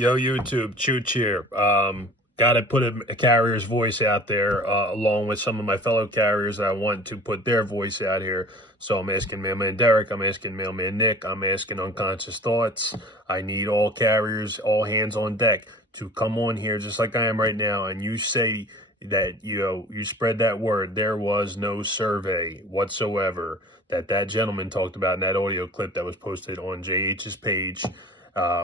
Yo, YouTube, Chooch here. Got to put a carrier's voice out there along with some of my fellow carriers that I want to put their voice out here. So I'm asking Mailman Derek, I'm asking Mailman Nick, I'm asking Unconscious Thoughts. I need all carriers, all hands on deck to come on here just like I am right now. And you say that, you spread that word. There was no survey whatsoever that gentleman talked about in that audio clip that was posted on JH's page.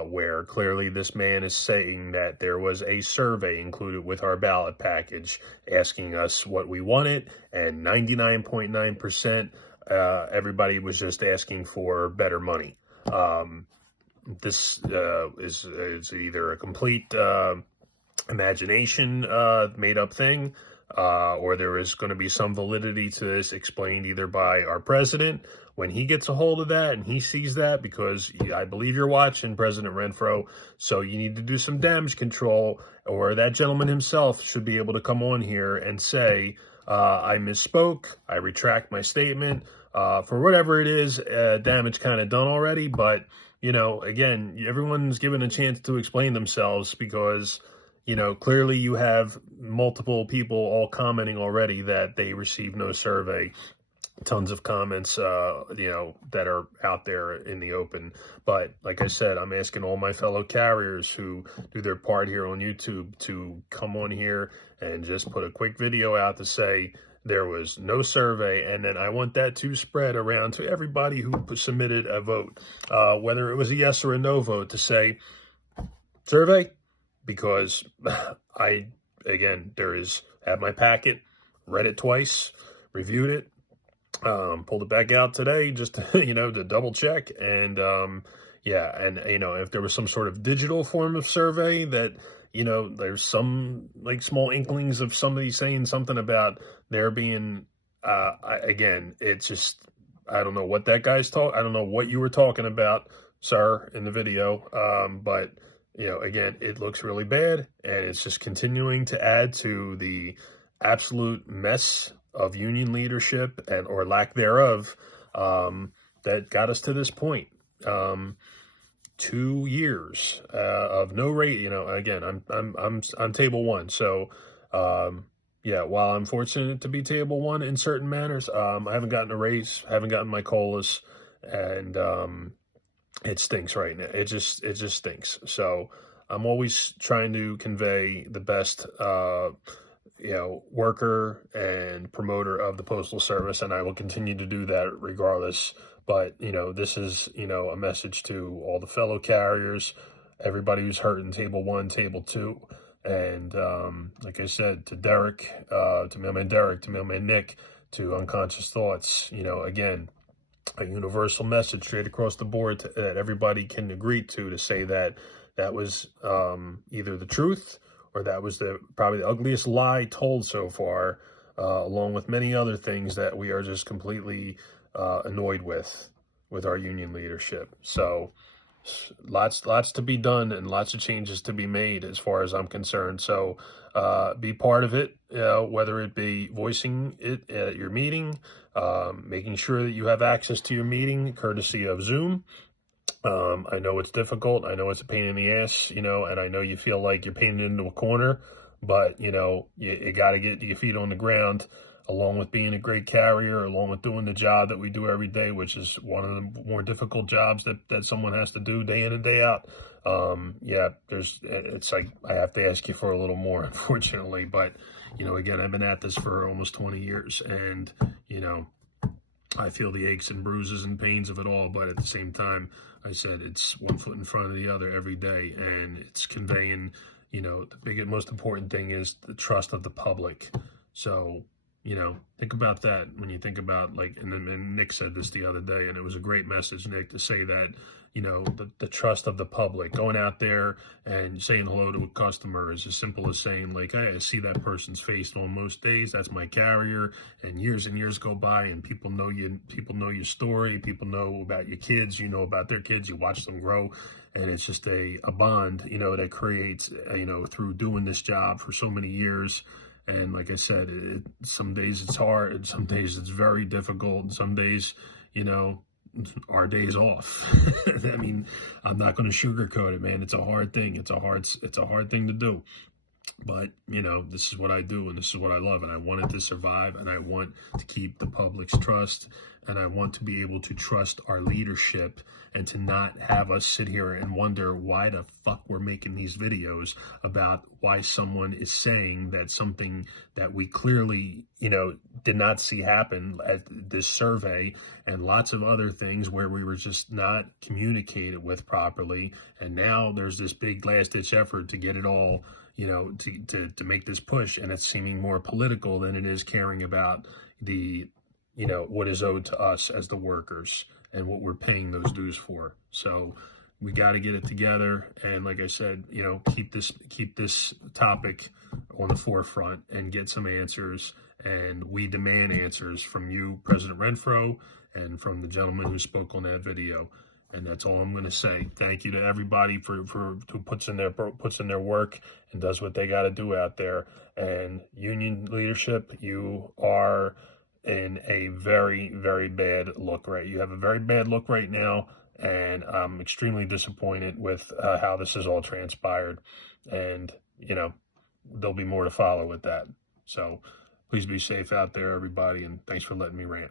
Where clearly this man is saying that there was a survey included with our ballot package asking us what we wanted, and 99.9% everybody was just asking for better money. This is either a complete imagination made up thing, or there is going to be some validity to this explained either by our president when he gets a hold of that and he sees that, because I believe you're watching, President Renfro, so you need to do some damage control, or that gentleman himself should be able to come on here and say, I misspoke, I retract my statement, for whatever it is, damage kind of done already. But, again, everyone's given a chance to explain themselves, because clearly you have multiple people all commenting already that they received no survey. Tons of comments, that are out there in the open. But like I said, I'm asking all my fellow carriers who do their part here on YouTube to come on here and just put a quick video out to say there was no survey. And then I want that to spread around to everybody who submitted a vote, whether it was a yes or a no vote, to say survey, because I had my packet, read it twice, reviewed it, pulled it back out today just to, to double check. And if there was some sort of digital form of survey that, there's some like small inklings of somebody saying something about there being, it's just, I don't know what that guy's I don't know what you were talking about, sir, in the video. But again, it looks really bad, and it's just continuing to add to the absolute mess of union leadership and or lack thereof that got us to this point. 2 years of no rate. Again, I'm table one. So while I'm fortunate to be table one in certain manners, I haven't gotten a raise, haven't gotten my COLAs, and it stinks right now. It just stinks. So I'm always trying to convey the best worker and promoter of the Postal Service, and I will continue to do that regardless. But, this is, a message to all the fellow carriers, everybody who's hurt in table one, table two. And like I said, to Derek, to Mailman Derek, to Mailman Nick, to Unconscious Thoughts, again, a universal message straight across the board that everybody can agree to say that that was either the truth, or that was probably the ugliest lie told so far, along with many other things that we are just completely annoyed with our union leadership. So lots to be done and lots of changes to be made as far as I'm concerned. So be part of it, whether it be voicing it at your meeting, making sure that you have access to your meeting courtesy of Zoom. I know it's difficult. I know it's a pain in the ass, and I know you feel like you're painted into a corner, but, you got to get your feet on the ground, along with being a great carrier, along with doing the job that we do every day, which is one of the more difficult jobs that someone has to do day in and day out. It's like I have to ask you for a little more, unfortunately. But, again, I've been at this for almost 20 years, and, I feel the aches and bruises and pains of it all, but at the same time, I said it's one foot in front of the other every day, and it's conveying, the most important thing is the trust of the public. So, think about that when you think about, and Nick said this the other day, and it was a great message, Nick, to say that, the trust of the public, going out there and saying hello to a customer is as simple as saying, like, hey, I see that person's face on most days. That's my carrier. And years go by, and people know you, people know your story, people know about your kids, you know about their kids, you watch them grow. And it's just a bond, that creates, through doing this job for so many years. And like I said, some days it's hard, and some days it's very difficult, and some days, our days off. I mean, I'm not going to sugarcoat it, man. It's a hard thing. It's a hard thing to do. But, you know, this is what I do and this is what I love. And I want it to survive and I want to keep the public's trust. And I want to be able to trust our leadership and to not have us sit here and wonder why the fuck we're making these videos about why someone is saying that something that we clearly, you know, did not see happen at this survey and lots of other things where we were just not communicated with properly. And now there's this big last ditch effort to get it all, you know, to make this push, and it's seeming more political than it is caring about the, you know, what is owed to us as the workers and what we're paying those dues for. So we got to get it together. And like I said, you know, keep this topic on the forefront and get some answers. And we demand answers from you, President Renfro, and from the gentleman who spoke on that video. And that's all I'm going to say. Thank you to everybody for who puts in their work and does what they got to do out there. And union leadership, you are in a very, very bad look, right? You have a very bad look right now, and I'm extremely disappointed with how this has all transpired. And, you know, there'll be more to follow with that. So please be safe out there, everybody, and thanks for letting me rant.